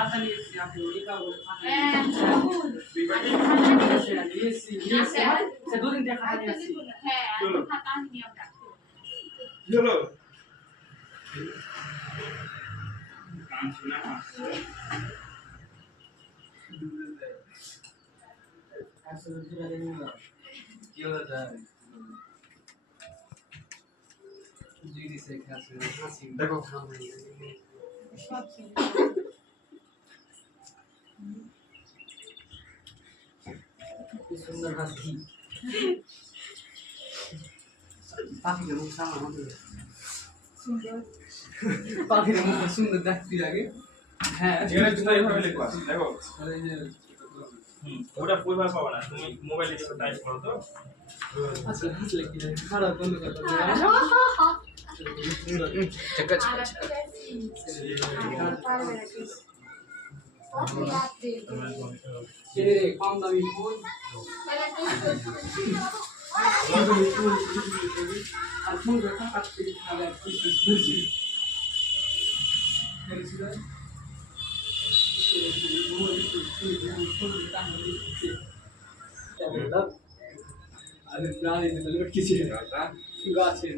খাতা নিয়েছি আপনি লিখা বলে খাতা নিয়েছি সে দুদিন থেকে খাতা নিয়েছি হ্যাঁ খাতা নিয়ে আমরা কি হলো কি হলো যায় জি দিছে খাসি দেখো কি সুন্দর হাসি পাখির মুখ সামনে আমাদের সুন্দর পাখির মুখ সুন্দর দেখতে লাগে হ্যাঁ এখানে তুমি এইভাবে লিখবা দেখো এই যে ওটা পুরোভাবে পাবা না তুমি মোবাইলে যেটা টাইপ করো তো আচ্ছা হাসলে কি খারাপ বন্ধ করে চেক রে কম দামি ফোন আর ফোন রাখা কাটতে খাবে কিছু বুঝি আর প্রাণী কিছু গাছের